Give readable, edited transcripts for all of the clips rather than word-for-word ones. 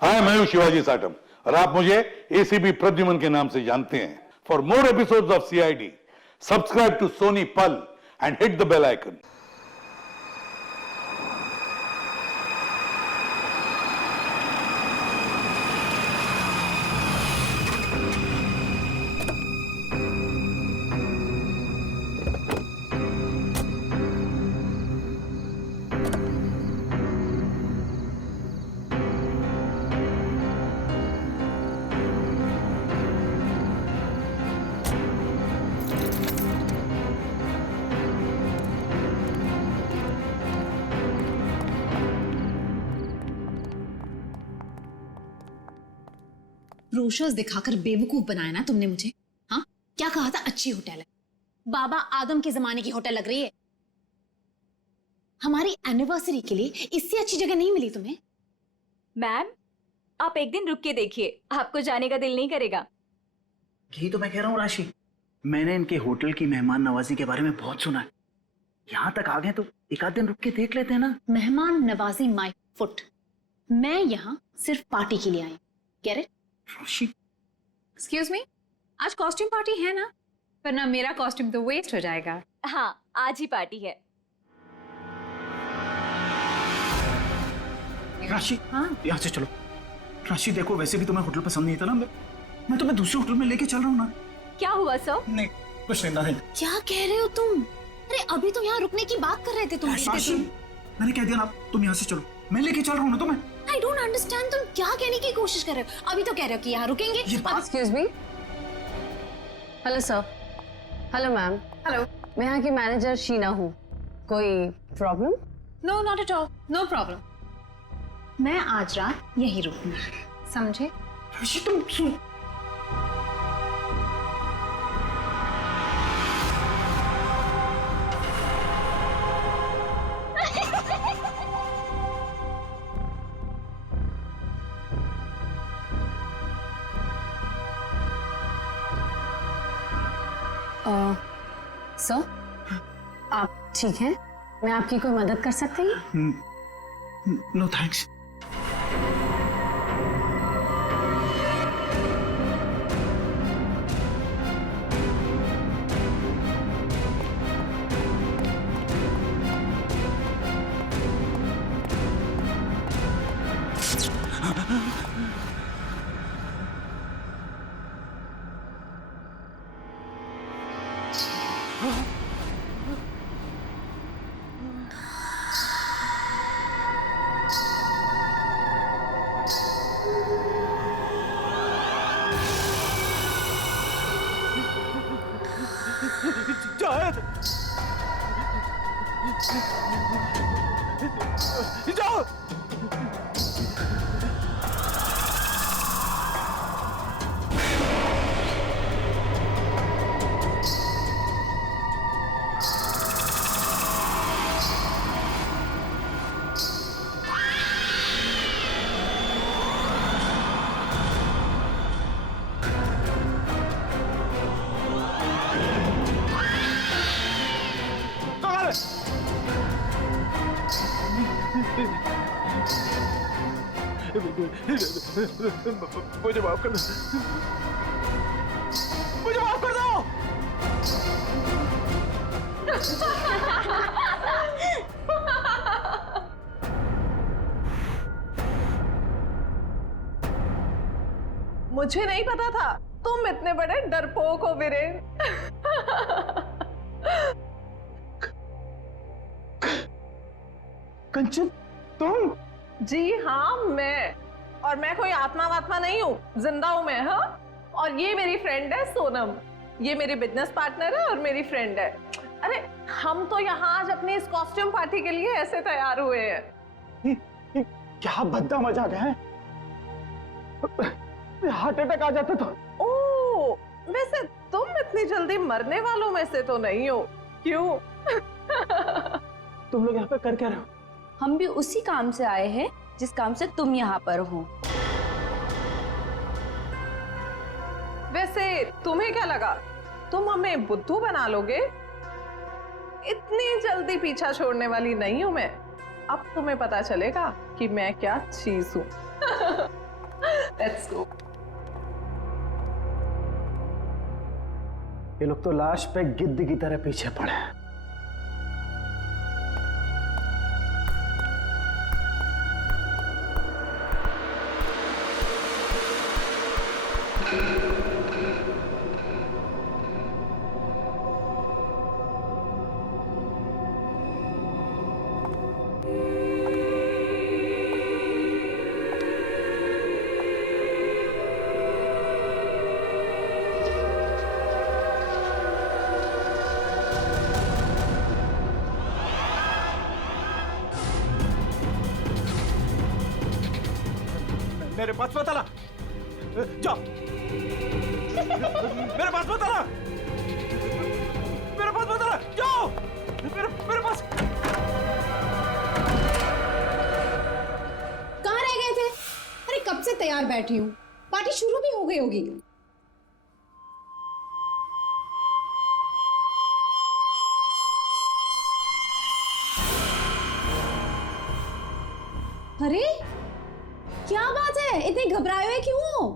हाय, मैं हूं शिवाजी साटम और आप मुझे एसीपी प्रद्युमन के नाम से जानते हैं। For more episodes of CID, subscribe to Sony Pal and hit the bell icon. Brochures दिखाकर बेवकूफ बनाया ना तुमने मुझे। हाँ, क्या कहा था? अच्छी होटल है, बाबा आदम के जमाने की होटल लग रही है। हमारी एनिवर्सरी के लिए इससे अच्छी जगह नहीं मिली तुम्हें? मैम, आप एक दिन रुक के देखिए, आपको जाने का दिल नहीं करेगा। यही तो मैं कह रहा हूँ राशि, मैंने इनके होटल की मेहमान नवाजी के बारे में बहुत सुना है। यहाँ तक आ गए तो एक आध दिन रुक के देख लेते हैं ना। मेहमान नवाजी माय फुट। मैं यहाँ सिर्फ पार्टी के लिए आई। Get it? एक्सक्यूज मी, आज कॉस्ट्यूम पार्टी है ना? वरना मेरा कॉस्ट्यूम तो वेस्ट हो जाएगा। हाँ, आज ही पार्टी है। राशि, हाँ? यहाँ से चलो। राशि देखो, वैसे भी तुम्हें होटल पसंद नहीं था ना, मैं तुम्हें दूसरे होटल में लेके चल रहा हूँ ना। क्या हुआ सर? नहीं, कुछ नहीं। क्या कह रहे हो तुम? अरे अभी तो यहाँ रुकने की बात कर रहे थे तुम। राशि, मैंने कह दिया ना, तुम यहाँ से चलो, मैं लेके चल रहा हूँ ना तुम्हें। आई डोंट अंडरस्टैंड, तुम क्या कहने की कोशिश कर रहे हो? अभी तो कह रहे हो कि यहाँ रुकेंगे। Excuse me. Hello sir. Hello ma'am. Hello. मैं यहाँ की मैनेजर शीना हूँ। कोई problem? No, not at all, no problem. मैं आज रात यहीं रुकूंगी, समझे? राशि तुम सुन। सर, आप ठीक हैं? मैं आपकी कोई मदद कर सकती हूँ? No thanks. जाओ। मुझे माफ कर दो, मुझे माफ कर दो। मुझे नहीं पता था तुम इतने बड़े डरपोक हो वीरेन। कंचन, तुम? जी हाँ, और मैं कोई आत्मा वात्मा नहीं हूँ, जिंदा हूँ मैं। हाँ, और ये मेरी फ्रेंड है सोनम, ये मेरी बिजनेस पार्टनर है और मेरी फ्रेंड है। अरे हम तो यहाँ आज अपनी इस कॉस्ट्यूम पार्टी के लिए ऐसे तैयार हुए हैं। क्या भद्दा मजाक है, हार्ट अटैक आ जाता था। ओह, वैसे तुम इतनी जल्दी मरने वालों में से तो नहीं हो, क्यों? तुम लोग यहाँ पे कर क्या रहे हो? हम भी उसी काम से आए हैं जिस काम से तुम यहाँ पर हो। वैसे तुम्हें क्या लगा तुम हमें बुद्धू बना लोगे? इतनी जल्दी पीछा छोड़ने वाली नहीं हूं मैं। अब तुम्हें पता चलेगा कि मैं क्या चीज हूं। Let's go. ये लोग तो लाश पे गिद्ध की तरह पीछे पड़े हैं। मेरे पास मत आना, जाओ। मेरे पास मत आना, मेरे पास मत आना, जाओ। मेरे पास। कहाँ रह गए थे? अरे कब से तैयार बैठी हूँ, पार्टी शुरू भी हो गई होगी। अरे क्या बात है, इतने घबराए हुए क्यों?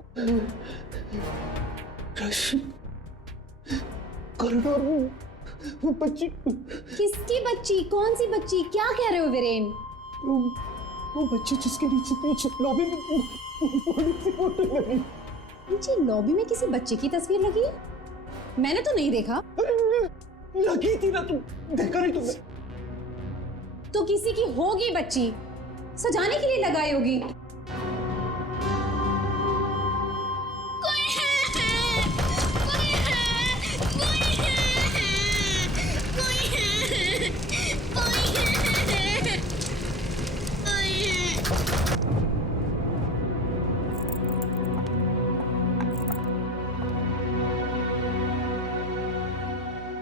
कॉरिडोर में वो बच्ची, किसकी बच्ची? कौन सी बच्ची? क्या कह रहे हो वीरेन? वो बच्ची जिसके नीचे लॉबी में बड़ी सी फोटो लगी। नीचे लॉबी में किसी बच्चे की तस्वीर लगी है? मैंने तो नहीं देखा। लगी थी ना, तुम देखा नहीं तुमने? तो किसी की होगी बच्ची, सजाने के लिए लगाई होगी।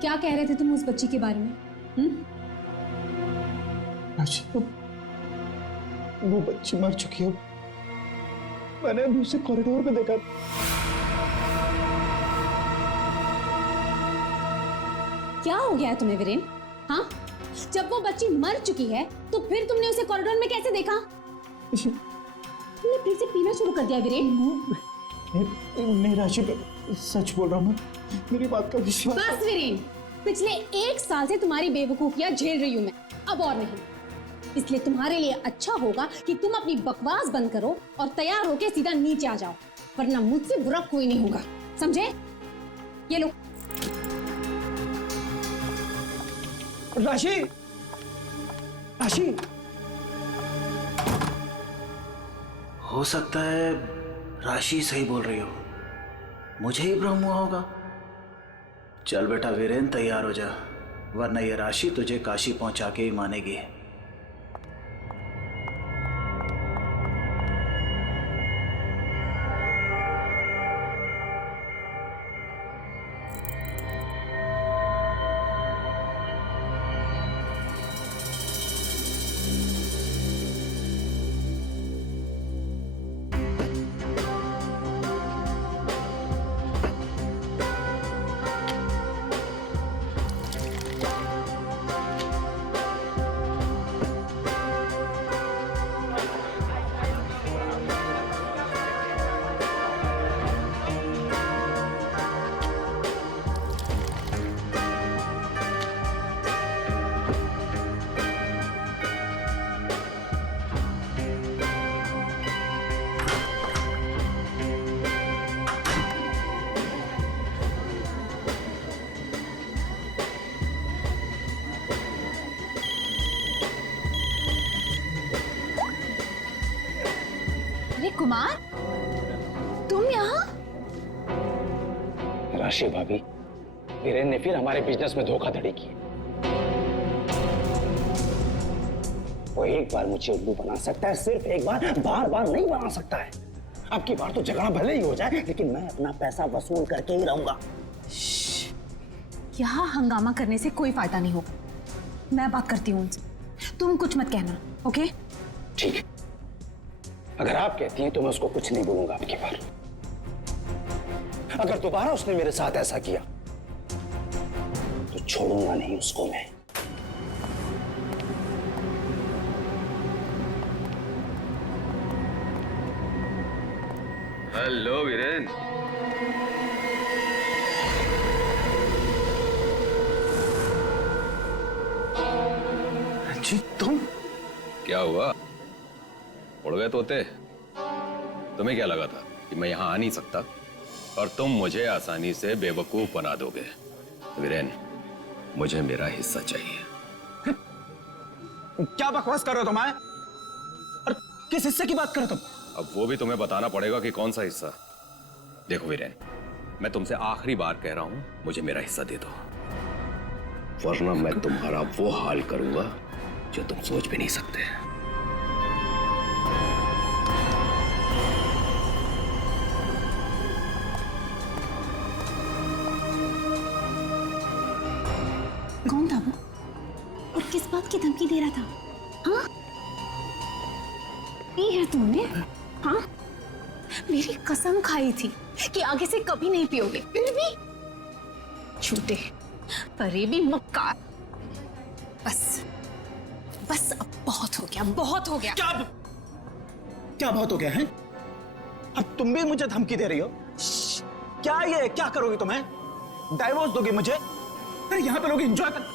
क्या कह रहे थे तुम उस बच्ची के बारे में? वो बच्ची मर चुकी है। मैंने अभी उसे कॉरिडोर में देखा। क्या हो गया है तुम्हें वीरेन? हाँ, जब वो बच्ची मर चुकी है तो फिर तुमने उसे कॉरिडोर में कैसे देखा? तुमने फिर से पीना शुरू कर दिया वीरेन? नहीं राशि, सच बोल रहा हूँ, मेरी बात का विश्वास। बस वीरेन, पिछले 1 साल से तुम्हारी बेवकूफियां झेल रही हूं मैं, अब और नहीं। इसलिए तुम्हारे लिए अच्छा होगा कि तुम अपनी बकवास बंद करो और तैयार होके सीधा नीचे आ जाओ, वरना मुझसे बुरा कोई नहीं होगा, समझे? ये लो। राशि, राशि, हो सकता है राशि सही बोल रही हो, मुझे ही भ्रम हुआ होगा। चल बेटा वीरेन, तैयार हो जा, वरना ये राशि तुझे काशी पहुंचा के ही मानेगी। अरे कुमार, तुम यहाँ? राशि भाभी, वीरेन ने फिर हमारे बिजनेस में धोखाधड़ी की। वो एक बार मुझे उल्लू बना सकता है, सिर्फ एक बार, बार बार नहीं बना सकता है। अब की बार तो झगड़ा भले ही हो जाए, लेकिन मैं अपना पैसा वसूल करके ही रहूंगा। यहाँ हंगामा करने से कोई फायदा नहीं होगा, मैं बात करती हूँ उनसे, तुम कुछ मत कहना, ओके? ठीक है, अगर आप कहती हैं तो मैं उसको कुछ नहीं बोलूंगा अब की बार। अगर दोबारा उसने मेरे साथ ऐसा किया तो छोड़ूंगा नहीं उसको मैं। हेलो वीरेन। जी तुम? क्या हुआ, उड़ गए तोते? तुम्हें क्या लगा था कि मैं यहां आ नहीं सकता और तुम मुझे आसानी से बेवकूफ बना दोगे? वीरेन, मुझे मेरा हिस्सा चाहिए। क्या बकवास कर रहे हो तुम? और किस हिस्से की बात कर रहे हो तुम? अब वो भी तुम्हें बताना पड़ेगा कि कौन सा हिस्सा। देखो वीरेन, मैं तुमसे आखिरी बार कह रहा हूं, मुझे मेरा हिस्सा दे दो, वरना मैं तुम्हारा वो हाल करूंगा जो तुम सोच भी नहीं सकते। कौन था वो और किस बात की धमकी दे रहा था? हाँ, ये है तुमने? हाँ, मेरी कसम खाई थी कि आगे से कभी नहीं पियोगे, फिर भी झूठे फरेबी मक्कार। बस बस अब बहुत हो गया, बहुत हो गया। क्या बहुत हो गया है? अब तुम भी मुझे धमकी दे रही हो? क्या ये क्या करोगी तुम? डाइवोर्स दोगी मुझे? अरे यहाँ पे लोग एंजॉय कर।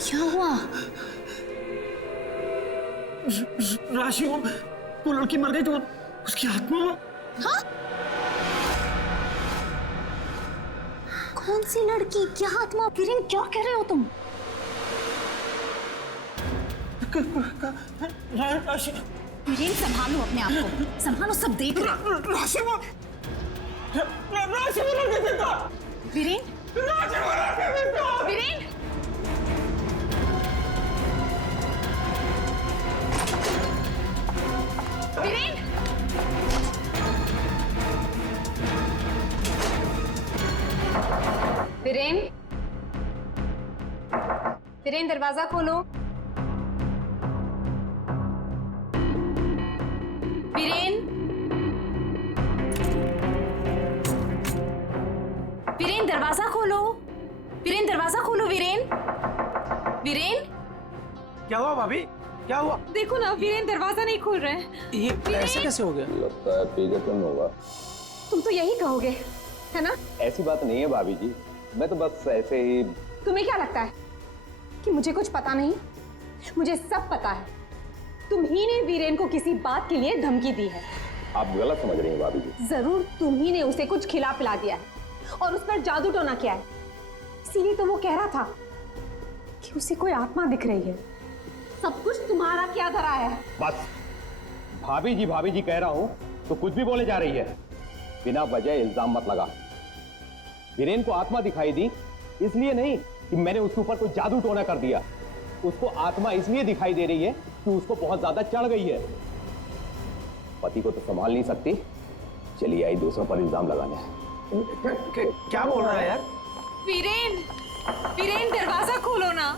क्या हुआ? राशि, वो लड़की मर गई तो उसकी आत्मा। हाँ? कौन सी लड़की? क्या आत्मा? वीरेन, क्या कह रहे हो तुम? राशि, वीरेन, संभालो अपने आप को, संभालो, सब देख रहे हैं। राशि वो लड़की जिंदा। वीरेन, राशि वो लड़की जिंदा। वीरेन, वीरेन, वीरेन, वीरेन दरवाजा खोलो। वीरेन, वीरेन दरवाजा खोलो, वीरेन दरवाजा खोलो, वीरेन, वीरेन। क्या हुआ भाभी? क्या हुआ? देखो ना, वीरेन दरवाजा नहीं खोल रहे हैं। ये ऐसे कैसे हो गया? लगता है पीगतन होगा। तुम तो यही कहोगे, है ना? ऐसी बात नहीं है भाभी जी, मैं तो बस ऐसे ही। तुम्हें क्या लगता है कि मुझे कुछ पता नहीं? मुझे सब पता है। तुम ही ने वीरेन को किसी बात के लिए धमकी दी है। आप गलत समझ रही हैं भाभी जी। जरूर तुम ही ने उसे कुछ खिला पिला दिया है और उस पर जादू टोना किया है। इसीलिए तो वो कह रहा था कि उसे कोई आत्मा दिख रही है। सब कुछ तुम्हारा क्या धरा है? बस भाभी जी कह रहा हूं तो कुछ भी बोले जा रही है। बिना वजह इल्जाम मत लगा। वीरेन को आत्मा दिखाई दी इसलिए नहीं कि मैंने उसके ऊपर कोई जादू टोना कर दिया। उसको आत्मा इसलिए दिखाई दे रही है कि उसको बहुत ज्यादा चढ़ गई है। पति को तो संभाल नहीं सकती, चलिए आई दूसरों पर इल्जाम लगाने। क्या बोल रहा है यार? वीरेन, वीरेन दरवाजा खोलो ना।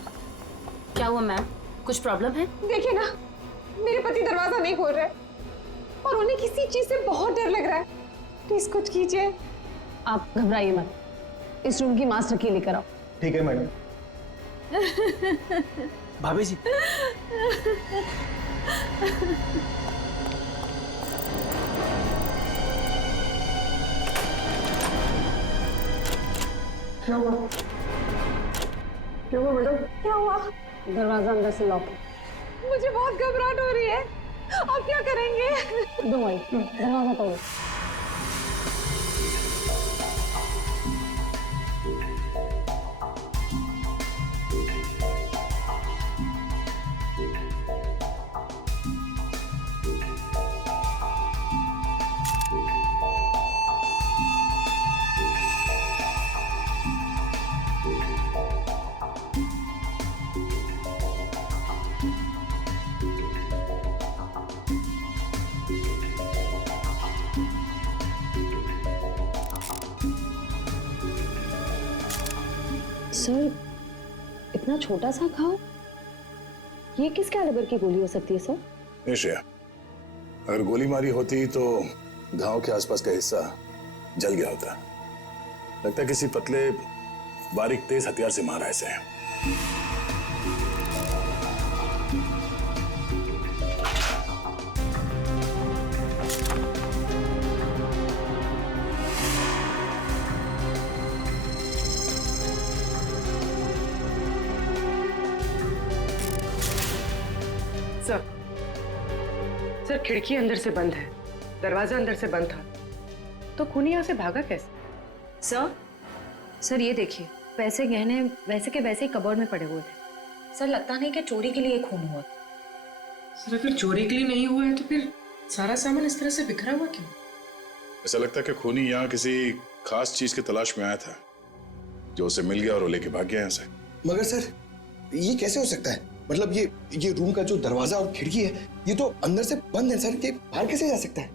क्या हुआ मैम? कुछ प्रॉब्लम है? देखिए ना, मेरे पति दरवाजा नहीं खोल रहे और उन्हें किसी चीज से बहुत डर लग रहा है। प्लीज कुछ कीजिए। आप घबराइए मत, इस रूम की मास्टर की लेकर आओ। ठीक है मैडम। भाभी जी, क्या हुआ? क्या हुआ मैडम? क्या हुआ? दरवाजा अंदर से लॉक है। मुझे बहुत घबराहट हो रही है। आप क्या करेंगे? डोंट वरी, दरवाजा तोड़ो। सर, इतना छोटा सा घाव, ये किस कैलिबर की गोली हो सकती है सर? निश्चय, अगर गोली मारी होती तो घाव के आसपास का हिस्सा जल गया होता। लगता है किसी पतले बारीक तेज हथियार से मारा है इसे। सर खिड़की अंदर से बंद है, दरवाजा अंदर से बंद था, तो खूनी यहाँ से भागा कैसे? सर ये देखिए, पैसे गहने वैसे के वैसे ही कबर्ड में पड़े हुए थे। सर लगता नहीं कि चोरी के लिए खून हुआ। सर अगर चोरी के लिए नहीं हुआ है तो फिर सारा सामान इस तरह से बिखरा हुआ क्यों? ऐसा लगता है कि खूनी यहाँ किसी खास चीज की तलाश में आया था, जो उसे मिल गया और वो लेके भाग गया यहाँ से। मगर सर ये कैसे हो सकता है? मतलब ये रूम का जो दरवाजा और खिड़की है ये तो अंदर से बंद है सर, ये बाहर कैसे जा सकता है?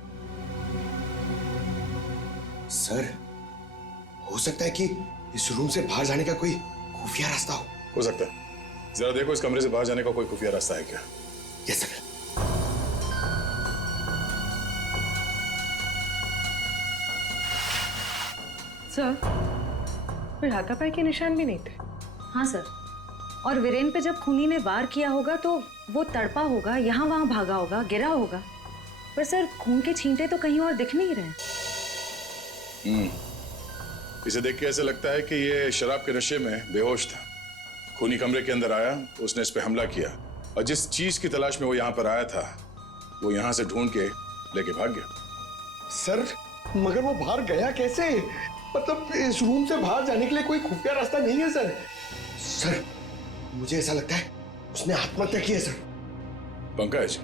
सर हो सकता है कि इस रूम से बाहर जाने का कोई खुफिया रास्ता हो सकता है। जरा देखो इस कमरे से बाहर जाने का कोई खुफिया रास्ता है क्या? Yes sir. सर कोई हाथापाई के निशान भी नहीं थे। हाँ सर, और वीरेन पे जब खूनी ने वार किया होगा तो वो तड़पा होगा, यहाँ वहां भागा होगा, गिरा होगा, पर सर खून के छींटे तो कहीं और दिख नहीं रहे। इसे देख के ऐसा लगता है कि ये शराब के नशे में बेहोश था। खूनी कमरे के अंदर आया, उसने इस पे हमला किया और जिस चीज की तलाश में वो यहाँ पर आया था वो यहाँ से ढूंढ के लेके भाग गया। सर मगर वो बाहर गया कैसे? मतलब इस रूम से बाहर जाने के लिए कोई खुफिया रास्ता नहीं है सर। सर मुझे ऐसा लगता है उसने आत्महत्या की है सर। पंकज,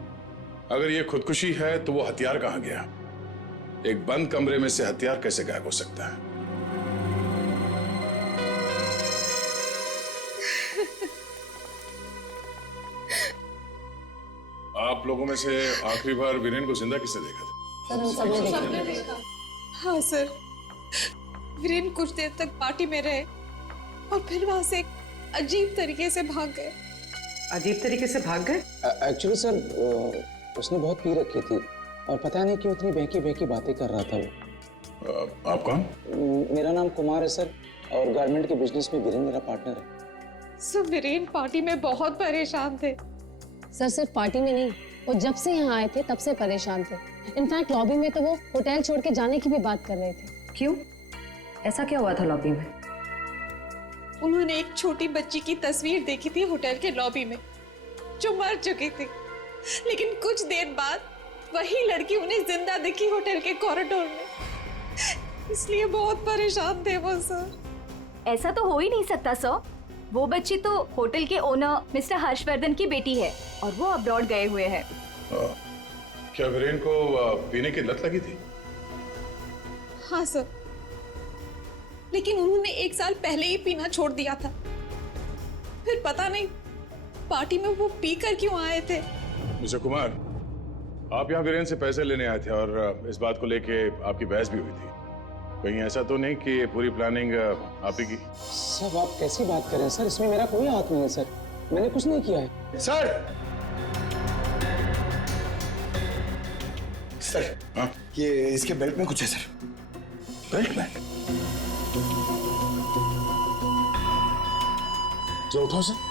अगर ये खुदकुशी है तो वो हथियार कहाँ गया? एक बंद कमरे में से हथियार कैसे गायब हो सकता है? आप लोगों में से आखिरी बार वीरेन को जिंदा किसने देखा था? सर हम सबने देखा। हाँ सर, वीरेन कुछ देर तक पार्टी में रहे और फिर वहां से एक अजीब तरीके से भाग गए। अजीब तरीके से भाग गए? एक्चुअली सर उसने बहुत पी रखी थी और पता नहीं क्यों इतनी बहकी बहकी बातें कर रहा था वो। आप कौन? मेरा नाम कुमार है सर और गारमेंट के बिजनेस में वीरेन मेरा पार्टनर है। सर वीरेन पार्टी में बहुत परेशान थे। सर सिर्फ पार्टी में नहीं, वो जब से यहाँ आए थे तब से परेशान थे। इनफैक्ट लॉबी में तो वो होटल छोड़ के जाने की भी बात कर रहे थे। क्यों? ऐसा क्या हुआ था लॉबी में? उन्होंने एक छोटी बच्ची की तस्वीर देखी थी होटल के लॉबी में जो मर चुकी थी, लेकिन कुछ देर बाद वही लड़की उन्हें जिंदा दिखी होटल के कॉरिडोर में। इसलिए बहुत परेशान थे वो सर। ऐसा तो हो ही नहीं सकता सर, वो बच्ची तो होटल के ओनर मिस्टर हर्षवर्धन की बेटी है और वो अब्रॉड गए हुए हैं। क्या वीरेन को पीने की लत लगी थी? हाँ सर, लेकिन उन्होंने 1 साल पहले ही पीना छोड़ दिया था। फिर पता नहीं पार्टी में वो पीकर क्यों आए थे। मिस्टर कुमार, आप यहाँ वीरेन से पैसे लेने आए थे और इस बात को लेके आपकी बहस भी हुई थी। कहीं ऐसा तो नहीं कि पूरी प्लानिंग आप ही की? सर आप कैसी बात कर रहे हैं सर, इसमें मेरा कोई हाथ नहीं है सर, मैंने कुछ नहीं किया है। सर सर हाँ? ये इसके बेल्ट में कुछ है सर। बेल्ट में? जो उठाओ सर।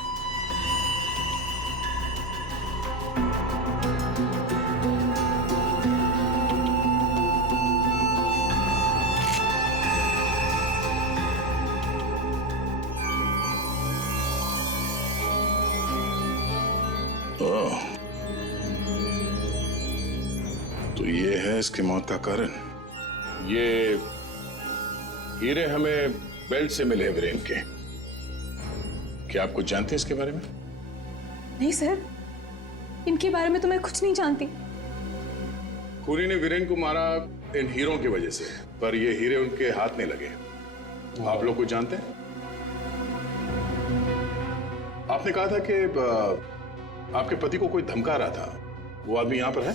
तो ये है इसकी मौत का कारण। ये हीरे हमें बेल्ट से मिले वीरेन के। क्या आप कुछ जानते हैं इसके बारे में? नहीं सर, इनके बारे में तो मैं कुछ नहीं जानती। खूनी ने वीरेन को मारा इन हीरों की वजह से, पर ये हीरे उनके हाथ नहीं लगे। आप लोग कुछ जानते हैं? आपने कहा था कि आपके पति को कोई धमका रहा था, वो आदमी यहां पर है?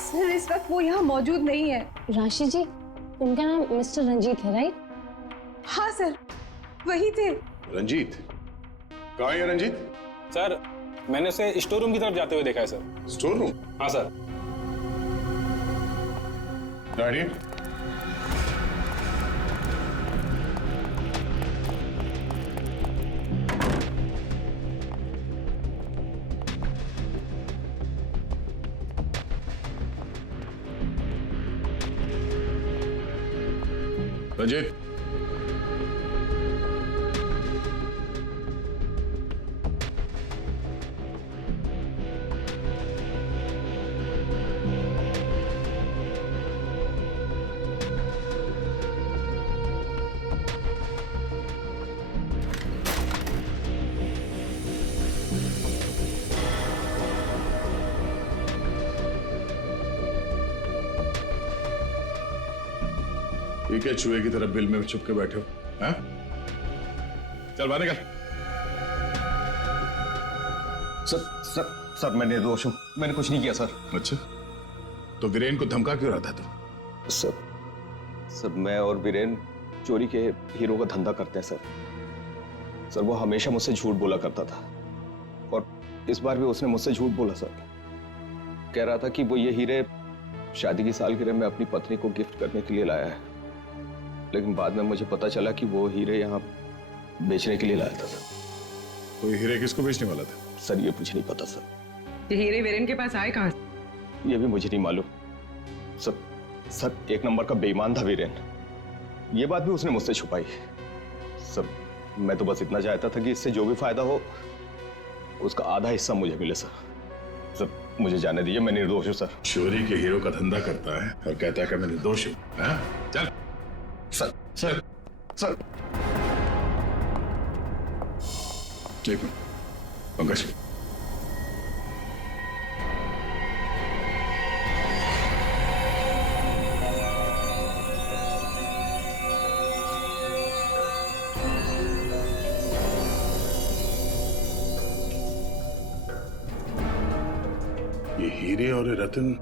सर इस वक्त वो यहाँ मौजूद नहीं है। राशि जी, उनका नाम मिस्टर रंजीत है राइट? हाँ सर, वही थे। रंजीत? कहाँ है रंजीत? सर मैंने उसे स्टोर रूम की तरफ जाते हुए देखा है सर। Store room? हाँ सर। डैडी, रंजीत, ये क्या चूहे की तरफ बिल में छुप के बैठे हो? हैं? चल बाहर निकल। सर मैं निर्दोष हूँ, मैंने कुछ नहीं किया सर। अच्छा, तो वीरेन को धमका क्यों रहा था तू? सर मैं और वीरेन चोरी के हीरो का धंधा करते हैं सर। वो हमेशा मुझसे झूठ बोला करता था और इस बार भी उसने मुझसे झूठ बोला सर। कह रहा था कि वो ये हीरे शादी की सालगिरह में अपनी पत्नी को गिफ्ट करने के लिए लाया है, लेकिन बाद में मुझे पता चला कि वो हीरे यहाँ बेचने के लिए लाया था सर। तो ये हीरे किसको बेचने वाला था? सर ये मुझे नहीं पता सर। ये हीरे वीरेन के पास आए कहाँ से? ये भी मुझे नहीं मालूम सर। एक नंबर का बेईमान था वीरेन, ये बात भी उसने मुझसे छुपाई। सर मैं तो बस इतना चाहता था कि इससे जो भी फायदा हो उसका आधा हिस्सा मुझे मिले सर। मुझे जाने दीजिए, मैं निर्दोष हूँ सर। चोरी के हीरो का धंधा करता है और कहता है कि मैं निर्दोष हूँ। चल सर एक मिनट पंकज, ये हीरे और ये रतन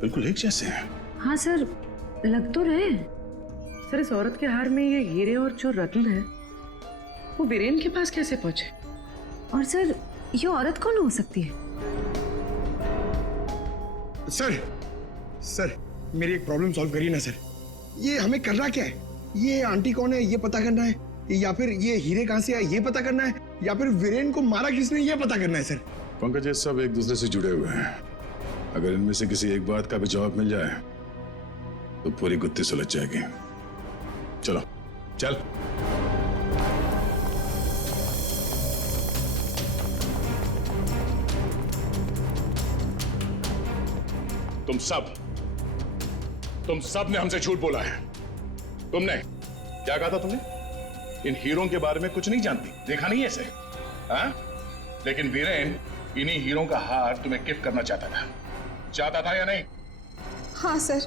बिल्कुल एक जैसे हैं। हाँ सर, लग तो रहे हैं। सर इस औरत के हार में ये हीरे और जो रत्न है वो वीरेन के पास कैसे पहुंचे? और सर ये औरत कौन हो सकती है? सर मेरी एक प्रॉब्लम सॉल्व करिए ना सर। ये हमें करना क्या है? ये आंटी कौन है ये पता करना है, या फिर ये हीरे कहाँ से आए ये पता करना है, या फिर वीरेन को मारा किसने ये पता करना है सर। पंकज, ये सब एक दूसरे से जुड़े हुए हैं। अगर इनमें से किसी एक बात का भी जवाब मिल जाए तो पूरी गुत्थी सुलझ जाएगी। चलो चल। तुम सब ने हमसे झूठ बोला है। तुमने क्या कहा था? तुमने इन हीरों के बारे में कुछ नहीं जानती, देखा नहीं ऐसे? हाँ? लेकिन वीरेन इन्हीं हीरों का हार तुम्हें गिफ्ट करना चाहता था या नहीं? हाँ सर,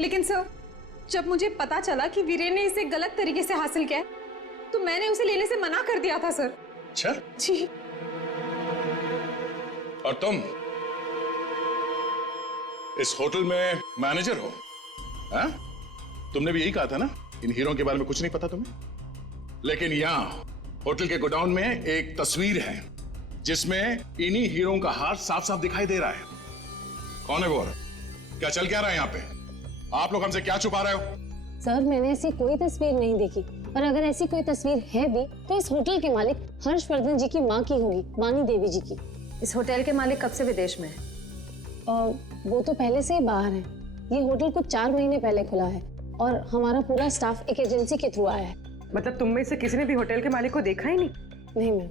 लेकिन सर जब मुझे पता चला कि वीरेन ने इसे गलत तरीके से हासिल किया है, तो मैंने उसे लेने से मना कर दिया था सर। अच्छा जी। और तुम इस होटल में मैनेजर हो? हाँ? तुमने भी यही कहा था ना, इन हीरों के बारे में कुछ नहीं पता तुम्हें। लेकिन यहाँ होटल के गोडाउन में एक तस्वीर है जिसमें इन्हीं हीरों का हार साफ साफ दिखाई दे रहा है। कौन है वो औरत? क्या चल क्या रहा है यहाँ पे? आप लोग हमसे क्या छुपा रहे हो? सर मैंने ऐसी कोई तस्वीर नहीं देखी, और अगर ऐसी कोई तस्वीर है भी तो इस होटल के मालिक हर्षवर्धन जी की माँ की होगी, वानी देवी जी की। इस होटल के मालिक कब से विदेश में है? और वो तो पहले से ही बाहर है। ये होटल कुछ 4 महीने पहले खुला है और हमारा पूरा स्टाफ एक एजेंसी के थ्रू आया है। मतलब तुम में से किसी ने भी होटल के मालिक को देखा ही नहीं? नहीं मैम।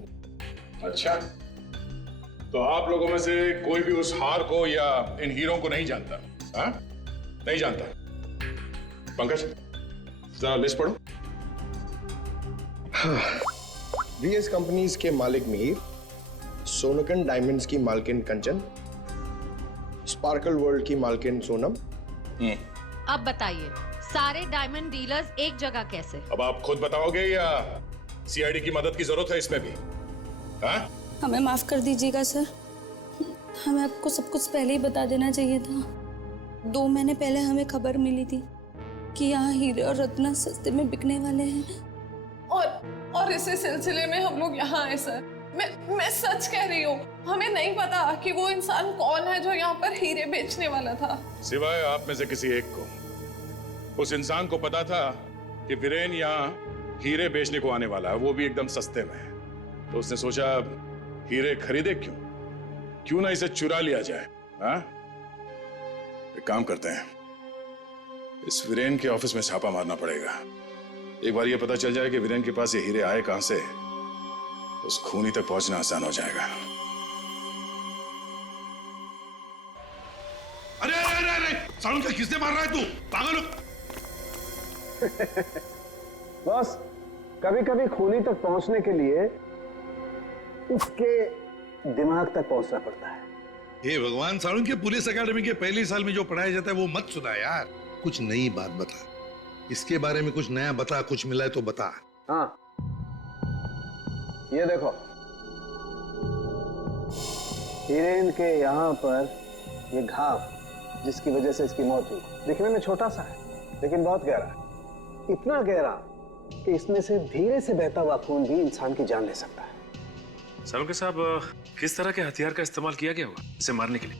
अच्छा, तो आप लोगों में से कोई भी उस हार को या इन हीरों को नहीं जानता? हाँ? नहीं जानता? पंकज जरा लिस्ट पढ़ो। वीएस कंपनीज के मालिक मीर, सोनकन डायमंड्स की मालकिन कंचन, स्पार्कल वर्ल्ड की मालकिन सोनम। अब बताइए, सारे डायमंड डीलर्स एक जगह कैसे? अब आप खुद बताओगे या सीआईडी की मदद की जरूरत है इसमें भी? हाँ? हमें माफ कर दीजिएगा सर, हमें आपको सब कुछ पहले ही बता देना चाहिए था। 2 महीने पहले हमें खबर मिली थी कि यहाँ हीरे और रत्न सस्ते में बिकने वाले हैं। और इसी सिलसिले में हम लोग यहाँ आए सर। मैं सच कह रही हूँ, हमें नहीं पता कि वो इंसान कौन है जो यहाँ पर हीरे बेचने वाला था। सिवाय आप में से किसी एक को, उस इंसान को पता था कि वीरेन यहाँ हीरे बेचने को आने वाला है, वो भी एकदम सस्ते में। तो उसने सोचा हीरे खरीदे क्यों ना इसे चुरा लिया जाए। हाँ, एक काम करते हैं, इस वीरेन के ऑफिस में छापा मारना पड़ेगा। एक बार ये पता चल जाए कि वीरेन के पास ये हीरे आए कहां से, उस खूनी तक पहुंचना आसान हो जाएगा। अरे अरे अरे अरे, साउंड का किसने मार रहा है तू? पागल हो? बॉस, कभी कभी खूनी तक पहुंचने के लिए उसके दिमाग तक पहुंचना पड़ता है। हे भगवान, साउंड के पुलिस अकेडमी के पहले साल में जो पढ़ाया जाता है वो मत सुना यार। कुछ नई बात बता, इसके बारे में कुछ नया बता, कुछ मिला है तो बता। हाँ, ये देखो, हीरेन के यहाँ पर ये घाव जिसकी वजह से इसकी मौत हुई, दिखने में छोटा सा है लेकिन बहुत गहरा है। इतना गहरा कि इसमें से धीरे से बहता हुआ खून भी इंसान की जान ले सकता है। सालुंके साहब, किस तरह के हथियार का इस्तेमाल किया गया होगा इसे मारने के लिए?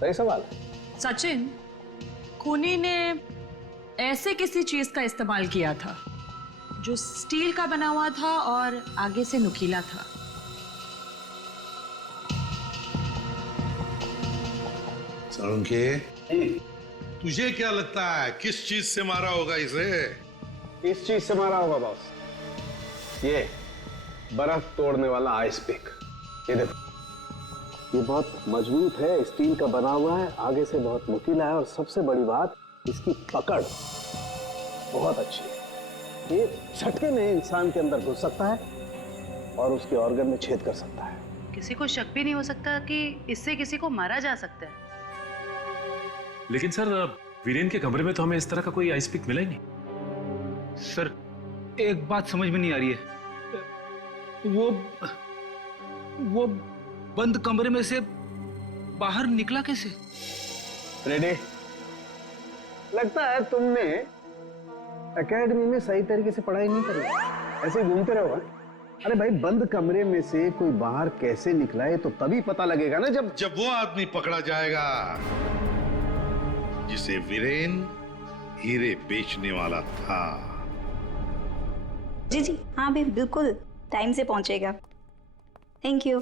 सही सवाल है। सचिन, खूनी ने ऐसे किसी चीज का इस्तेमाल किया था जो स्टील का बना हुआ था और आगे से नुकीला था। सालुंके, तुझे क्या लगता है किस चीज से मारा होगा इसे? इस चीज से मारा होगा बॉस, ये बर्फ तोड़ने वाला आइस पिक। ये देखो, ये बहुत मजबूत है, स्टील का बना हुआ है, आगे से बहुत नुकीला है और सबसे बड़ी बात, इसकी पकड़ बहुत अच्छी है। ये झटके में इंसान के अंदर घुस सकता है और उसके ऑर्गन में छेद कर सकता है। किसी को शक भी नहीं हो सकता कि इससे किसी को मारा जा सकता है। लेकिन सर, वीरेन के कमरे में तो हमें इस तरह का कोई आइस पिक मिला ही नहीं। सर, एक बात समझ में नहीं आ रही है, वो बंद कमरे में से बाहर निकला कैसे? रेडी? लगता है तुमने एकेडमी में सही तरीके से पढ़ाई नहीं करी, ऐसे ही घूमते रहो। अरे भाई, बंद कमरे में से कोई बाहर कैसे निकला है तो तभी पता लगेगा ना जब वो आदमी पकड़ा जाएगा जिसे वीरेन हीरे बेचने वाला था। जी जी हाँ भाई, बिल्कुल टाइम से पहुंचेगा। Thank you.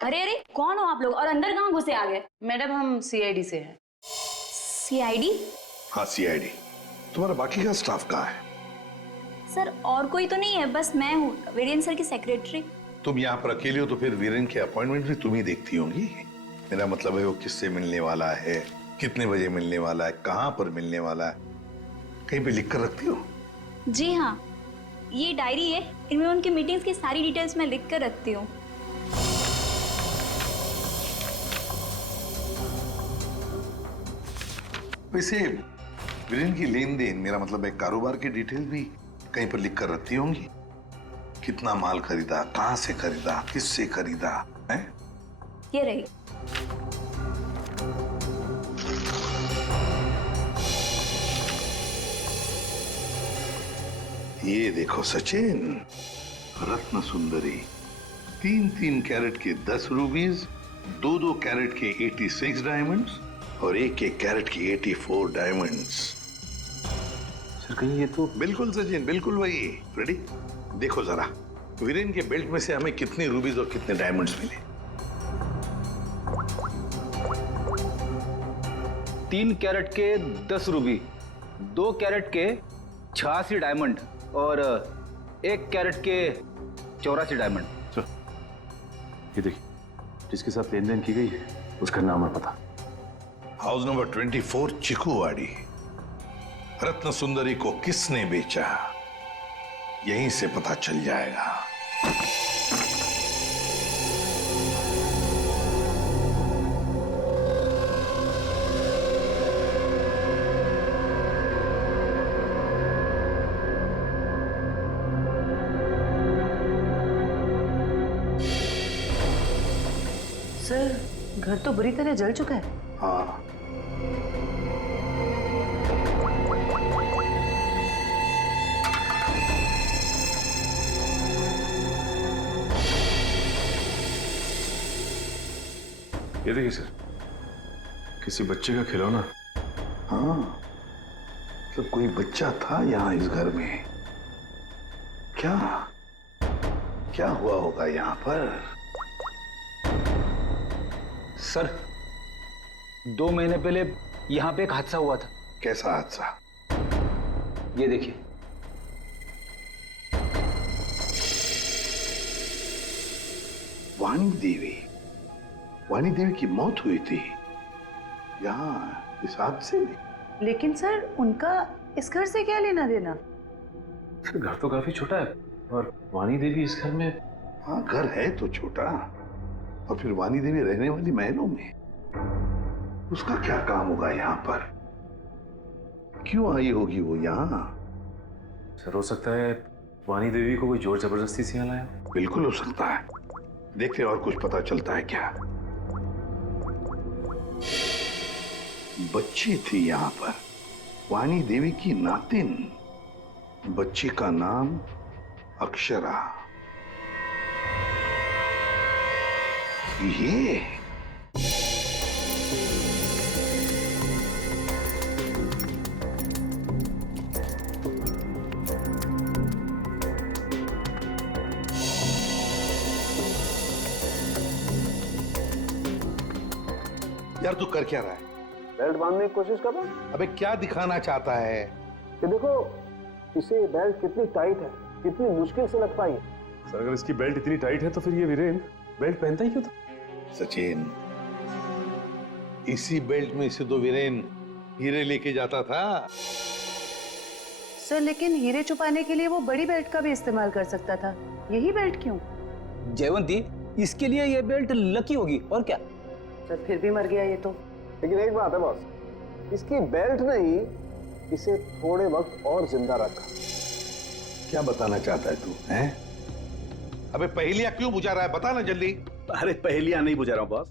अरे अरे, कौन हो आप लोग और अंदर कहाँ घुसे आ गए? मैडम, हम सीआईडी से हैं। सीआईडी? हाँ, सीआईडी। तुम्हारा बाकी का स्टाफ कहाँ है? सर, और कोई तो नहीं है, बस मैं हूँ, वीरेन सर की सेक्रेटरी। तुम यहाँ पर अकेले हो तो फिर वीरेन के अपॉइंटमेंट भी तुम ही देखती होंगी। मेरा मतलब है वो किससे मिलने वाला है, कितने बजे मिलने वाला है, कहाँ पर मिलने वाला है, कहीं पे लिख कर रखती हो? जी हाँ, ये डायरी है, इनमें उनकी मीटिंग्स की सारी डिटेल्स मैं लिख कर रखती हूँ। वैसे वीरेन की लेन देन, मेरा मतलब है कारोबार की डिटेल भी कहीं पर लिख कर रखती होंगी। कितना माल खरीदा, कहाँ से खरीदा, किससे खरीदा है? ये रही। ये देखो सचिन, रत्न सुंदरी, 3-3 कैरेट के 10 रूबीज, 2-2 कैरेट के 86 डायमंड्स और 1-1 कैरेट की 84 डायमंड्स। सर, कहीं ये तो... बिल्कुल सचिन, बिल्कुल वही। रेडी? देखो जरा, वीरेन के बेल्ट में से हमें कितने रूबीज और कितने डायमंड्स मिले? 3 कैरेट के 10 रूबी, 2 कैरेट के 86 डायमंड और 1 कैरेट के 84 डायमंड। सर, ये देखिए, जिसके साथ लेन देन की गई है उसका नाम और पता। House number 24, चिकुवाड़ी। रत्न सुंदरी को किसने बेचा, यहीं से पता चल जाएगा। सर, घर तो बुरी तरह जल चुका है। हाँ, ये देखिए सर, किसी बच्चे का खिलौना। हाँ, तो कोई बच्चा था यहाँ इस घर में। क्या क्या हुआ होगा यहाँ पर? सर, 2 महीने पहले यहाँ पे एक हादसा हुआ था। कैसा हादसा? ये देखिए। वाणी देवी की मौत हुई थी यहाँ इस हादसे में। लेकिन सर, उनका इस घर से क्या लेना देना? सर, घर तो काफी छोटा है और वाणी देवी इस घर में। हाँ, घर है तो छोटा, और फिर वाणी देवी रहने वाली महलों में। उसका क्या काम होगा यहाँ पर? क्यों आई होगी वो यहाँ? सर, हो सकता है वाणी देवी को कोई जोर जबरदस्ती से यहाँ लाया। बिल्कुल हो सकता है। देखते और कुछ पता चलता है क्या। बच्ची थी यहाँ पर, वाणी देवी की नातिन। बच्ची का नाम अक्षरा। ये यार, तू कर क्या रहा है? बेल्ट बांधने की कोशिश कर रहा हूं। अबे क्या दिखाना चाहता है? ये देखो, इसे बेल्ट कितनी टाइट है, कितनी मुश्किल से लग पाई है। सर, अगर इसकी बेल्ट इतनी टाइट है तो फिर ये वीरेन बेल्ट पहनता ही क्यों था? सचिन, इसी बेल्ट में से तो वीरेन हीरे लेके जाता था। सर, लेकिन हीरे छुपाने के लिए वो बड़ी बेल्ट का भी इस्तेमाल कर सकता था। यही बेल्ट क्यों? जयवंती, इसके लिए ये बेल्ट लकी होगी, और क्या। सर, फिर भी मर गया ये तो। लेकिन एक बात है बॉस, इसकी बेल्ट ने ही इसे थोड़े वक्त और जिंदा रखा। क्या बताना चाहता है तू? हैं? अबे पहेलियां क्यों बुझा रहा है? बता ना जल्दी। अरे पहेलियां नहीं बुझा रहा हूं बॉस,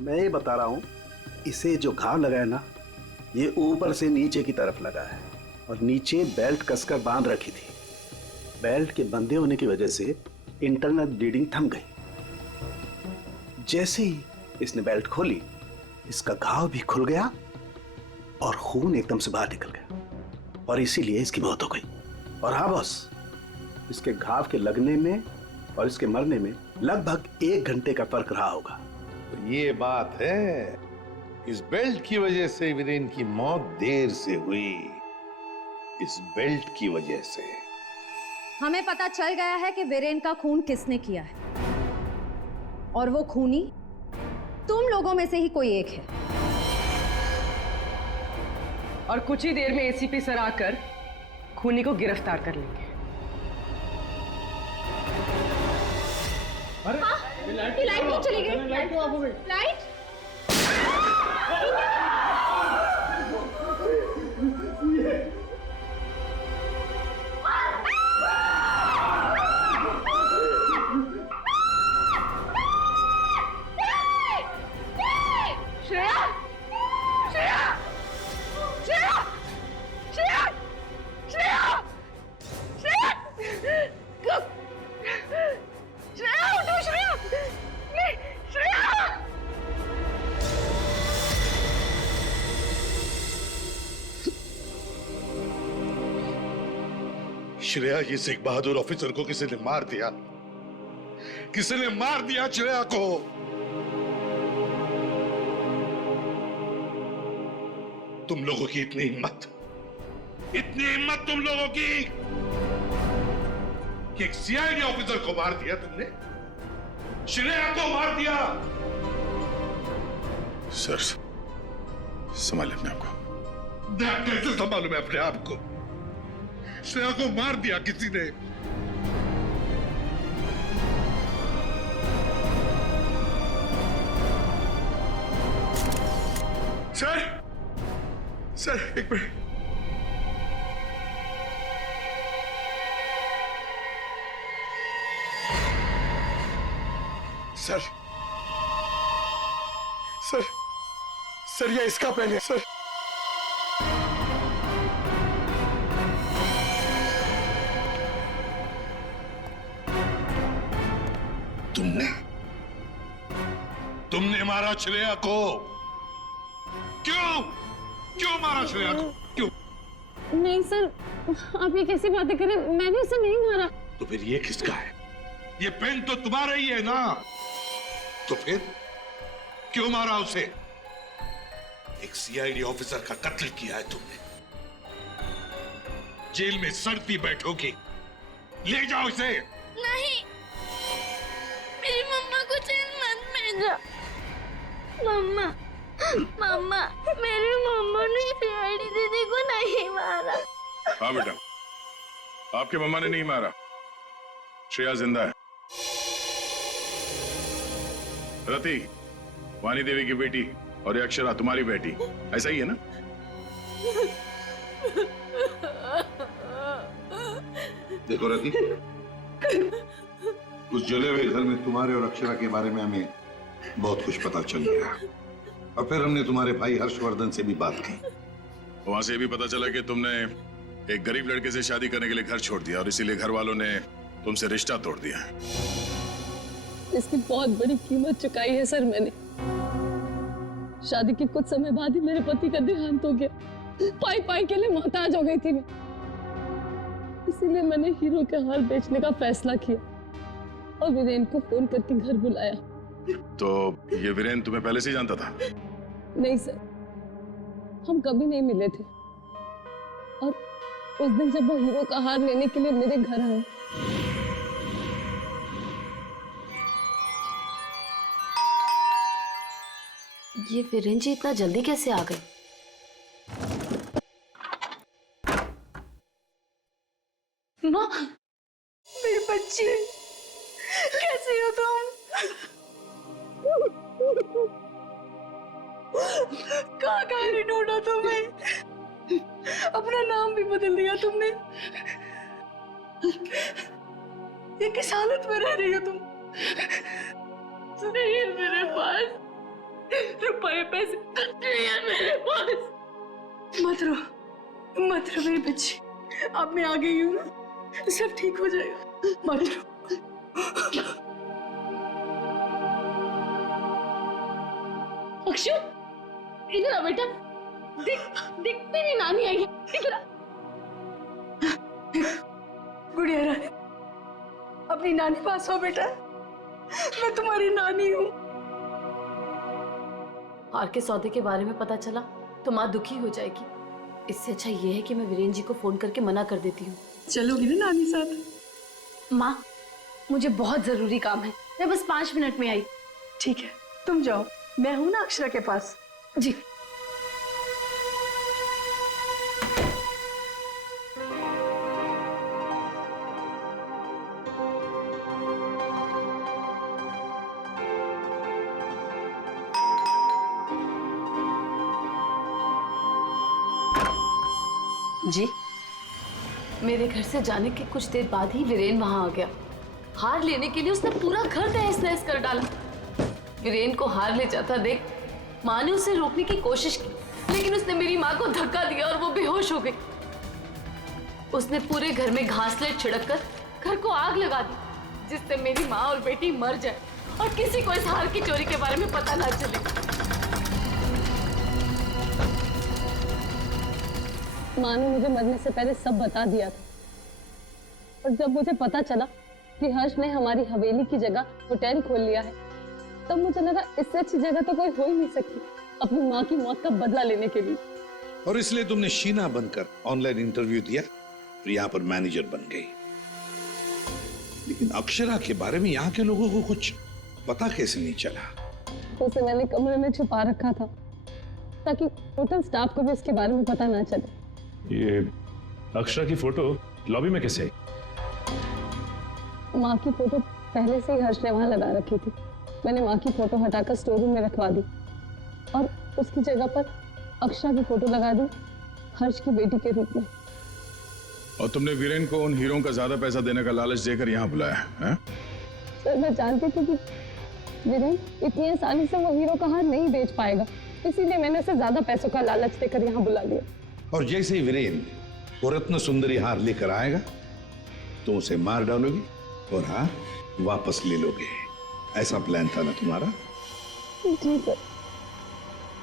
मैं ये बता रहा हूं, इसे जो घाव लगा है ना, ये ऊपर से नीचे की तरफ लगा है और नीचे बेल्ट कसकर बांध रखी थी। बेल्ट के बंधे होने की वजह से इंटरनल ब्लीडिंग थम गई। जैसे ही इसने बेल्ट खोली, इसका घाव भी खुल गया और खून एकदम से बाहर निकल गया और इसीलिए इसकी मौत हो गई। और हाँ बॉस, इसके घाव के लगने में और इसके मरने में लगभग 1 घंटे का फर्क रहा होगा। तो ये बात है, इस बेल्ट की वजह से वीरेन की मौत देर से हुई। इस बेल्ट की वजह से हमें पता चल गया है कि वीरेन का खून किसने किया है, और वो खूनी तुम लोगों में से ही कोई एक है। और कुछ ही देर में एसीपी सर आकर खूनी को गिरफ्तार कर लेंगे। लाइट नहीं चली गई। लाइट श्रेया, ये सिख बहादुर ऑफिसर को किसी ने मार दिया। किसी ने मार दिया श्रेया को। तुम लोगों की इतनी हिम्मत तुम लोगों की कि एक सीआईडी ऑफिसर को मार दिया तुमने। श्रेया को मार दिया। सर, संभालिए अपने आप को। कैसे संभालूं मैं अपने आप को? श्रेया को मार दिया किसी ने। सर एक मिनट। सर ये इसका पेन है सर। तुमने मारा श्रेया को? क्यों क्यों मारा श्रेया को? क्यों? नहीं सर, आप ये कैसी बातें करें, मैंने उसे नहीं मारा। तो फिर ये किसका है? ये पेन तो तुम्हारा ही है ना? तो फिर क्यों मारा उसे? एक सीआईडी ऑफिसर का कत्ल किया है तुमने। जेल में सड़ती बैठोगी। ले जाओ इसे। नहीं, मेरी मम्मा को जेल मत भेजो। मम्मा, मम्मा, मेरी मम्मा ने सीआईडी दीदी को नहीं मारा। हाँ बेटा, आपके मम्मा ने नहीं मारा। श्रेया जिंदा है। रति, वानी देवी की बेटी, और ये अक्षरा तुम्हारी बेटी, ऐसा ही है ना? देखो रति, उस जले हुए घर में तुम्हारे और अक्षरा के बारे में हमें बहुत कुछ पता चल गया, और फिर हमने तुम्हारे भाई हर्षवर्धन से भी बात की। वहां से भी पता चला कि तुमने एक गरीब लड़के से शादी करने के लिए घर छोड़ दिया, और इसीलिए घर वालों ने तुमसे रिश्ता तोड़ दिया। इसकी बहुत बड़ी कीमत चुकाई है सर मैंने। शादी के कुछ समय बाद ही मेरे पति का देहांत हो गया। पाई पाई के लिए मोहताज हो गई थी मैं, इसीलिए मैंने हीरो के हार बेचने का फैसला किया और वीरेन को फोन करके घर बुलाया। तो ये वीरेन तुम्हें पहले से ही जानता था? नहीं सर, हम कभी नहीं मिले थे, और उस दिन जब वो हीरो का हार लेने के लिए मेरे घर आए, ये वीरेन जी इतना जल्दी कैसे आ गए? माँ, मेरी बच्ची, कैसी हो तुम? कहाँ कहाँ नहीं ढूंढा तुम्हें? अपना नाम भी बदल दिया तुमने। ये किस हालत में रह रही हो तुम? नहीं है मेरे पास रुपए पैसे, नहीं है मेरे पास। मत रो मेरी बच्ची, अब मैं आ गई हूँ ना, सब ठीक हो जाएगा, मत रो। अक्षु, इधर आ बेटा, देख तेरी नानी आई है, इधर आ। गुड़िया रानी, अपनी नानी पास हो बेटा, मैं तुम्हारी नानी हूँ। हार के सौदे के बारे में पता चला तो माँ दुखी हो जाएगी। इससे अच्छा ये है कि मैं वीरेन जी को फोन करके मना कर देती हूँ। चलोगी ना नानी साथ? माँ, मुझे बहुत जरूरी काम है, मैं बस 5 मिनट में आई। ठीक है, तुम जाओ, मैं हूं ना अक्षरा के पास। जी। जी, मेरे घर से जाने के कुछ देर बाद ही वीरेन वहां आ गया। हार लेने के लिए उसने पूरा घर तहस नहस कर डाला। वीरेन को हार ले जाता देख माँ ने उसे रोकने की कोशिश की, लेकिन उसने मेरी माँ को धक्का दिया और वो बेहोश हो गई। उसने पूरे घर में घासलेट छिड़क कर घर को आग लगा दी, जिससे मेरी माँ और बेटी मर जाए और किसी को इस हार की चोरी के बारे में पता ना चले। माँ ने मुझे मरने से पहले सब बता दिया था, और जब मुझे पता चला कि हर्ष ने हमारी हवेली की जगह होटल खोल लिया है, तब मुझे लगा इससे अच्छी जगह तो कोई हो ही नहीं सकती अपनी माँ की मौत का बदला लेने के लिए। और इसलिए तुमने शीना बनकर ऑनलाइन इंटरव्यू दिया और यहाँ पर मैनेजर बन गई। लेकिन अक्षरा के बारे में यहाँ के लोगों को कुछ पता कैसे नहीं चला? उसे मैंने कमरे में छुपा रखा था ताकि होटल स्टाफ को भी उसके बारे में पता ना चले। ये अक्षरा की फोटो लॉबी में कैसे आई? माँ की फोटो पहले से ही हर्ष ने वहां लगा रखी थी। मैंने माँ की फोटो हटाकर स्टोर रूम में रखवा दी और उसकी जगह पर अक्षरा की फोटो लगा दी हर्ष की बेटी के रूप में। और तुमने वीरेन को उन हीरों का ज्यादा पैसा देने का लालच देकर यहाँ बुलाया है? सर, मैं जानती थी कि वीरेन इतनी आसानी से वो हीरो का हार नहीं बेच पाएगा, इसीलिए मैंने उसे ज्यादा पैसों का लालच देकर यहाँ बुला लिया। और जैसे ही वीरेन वो रत्न सुंदरी हार लेकर आएगा तो उसे मार डालोगे और हार वापस ले लोगे। ऐसा प्लान था ना तुम्हारा? जी सर,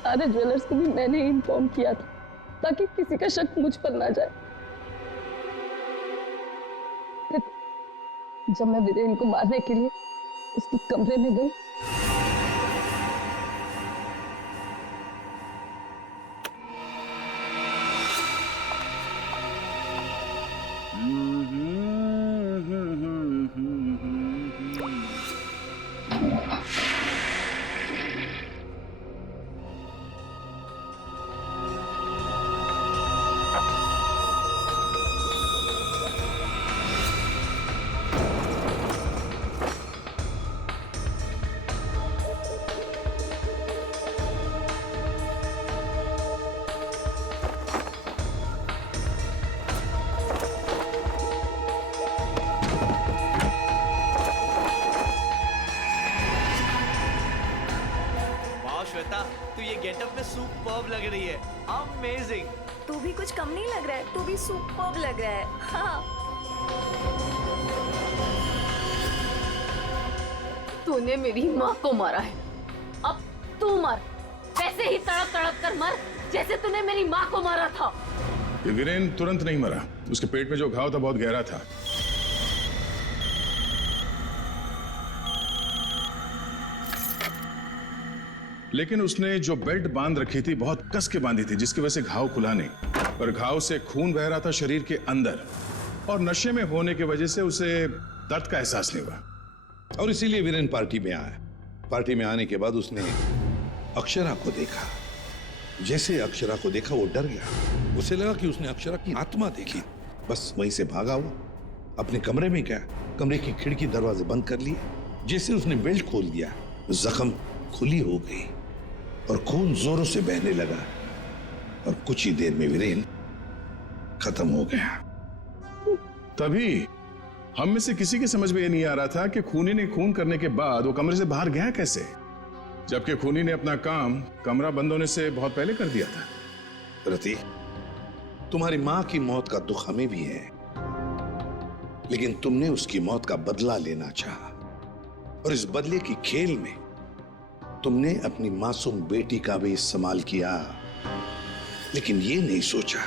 सारे ज्वेलर्स को भी मैंने ही इन्फॉर्म किया था ताकि किसी का शक मुझ पर ना जाए। फिर जब मैं वीरेन को मारने के लिए उसके कमरे में गई श्वेता, तू ये गेटअप में सुपर्ब लग रही है। अमेजिंग। तू भी कुछ कम नहीं लग रहा है, तू भी सुपर्ब लग रहा है। हाँ। तूने मेरी माँ को मारा है, अब तू मर, वैसे ही तड़प तड़प कर मर जैसे तूने मेरी माँ को मारा था। ये वीरेन तुरंत नहीं मरा, उसके पेट में जो घाव था बहुत गहरा था। लेकिन उसने जो बेल्ट बांध रखी थी बहुत कस के बांधी थी, जिसकी वजह से घाव खुला नहीं, और घाव से खून बह रहा था शरीर के अंदर, और नशे में होने की वजह से उसे दर्द का एहसास नहीं हुआ, और इसीलिए वीरेन पार्टी में आया। पार्टी में आने के बाद उसने अक्षरा को देखा। जैसे अक्षरा को देखा वो डर गया, उसे लगा कि उसने अक्षरा की आत्मा देखी। बस वहीं से भागा हुआ अपने कमरे में गया, कमरे की खिड़की दरवाजे बंद कर लिए। जैसे उसने बेल्ट खोल दिया, जख्म खुली हो गई और खून जोरों से बहने लगा, और कुछ ही देर में वीरेन खत्म हो गया। तभी हम में से किसी के समझ में ये नहीं आ रहा था कि खूनी ने खून करने के बाद वो कमरे से बाहर गया कैसे, जबकि खूनी ने अपना काम कमरा बंद होने से बहुत पहले कर दिया था। रति, तुम्हारी मां की मौत का दुख हमें भी है, लेकिन तुमने उसकी मौत का बदला लेना चाहा, और इस बदले की खेल में तुमने अपनी मासूम बेटी का भी इस्तेमाल किया, लेकिन ये नहीं सोचा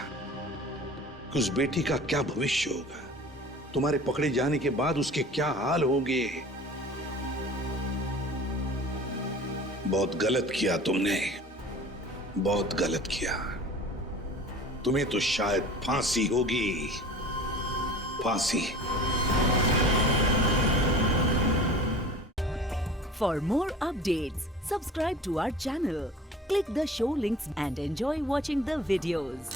कि उस बेटी का क्या भविष्य होगा, तुम्हारे पकड़े जाने के बाद उसके क्या हाल होंगे। बहुत गलत किया तुमने, बहुत गलत किया। तुम्हें तो शायद फांसी होगी, फांसी। For more updates, subscribe to our channel, click the show links and enjoy watching the videos.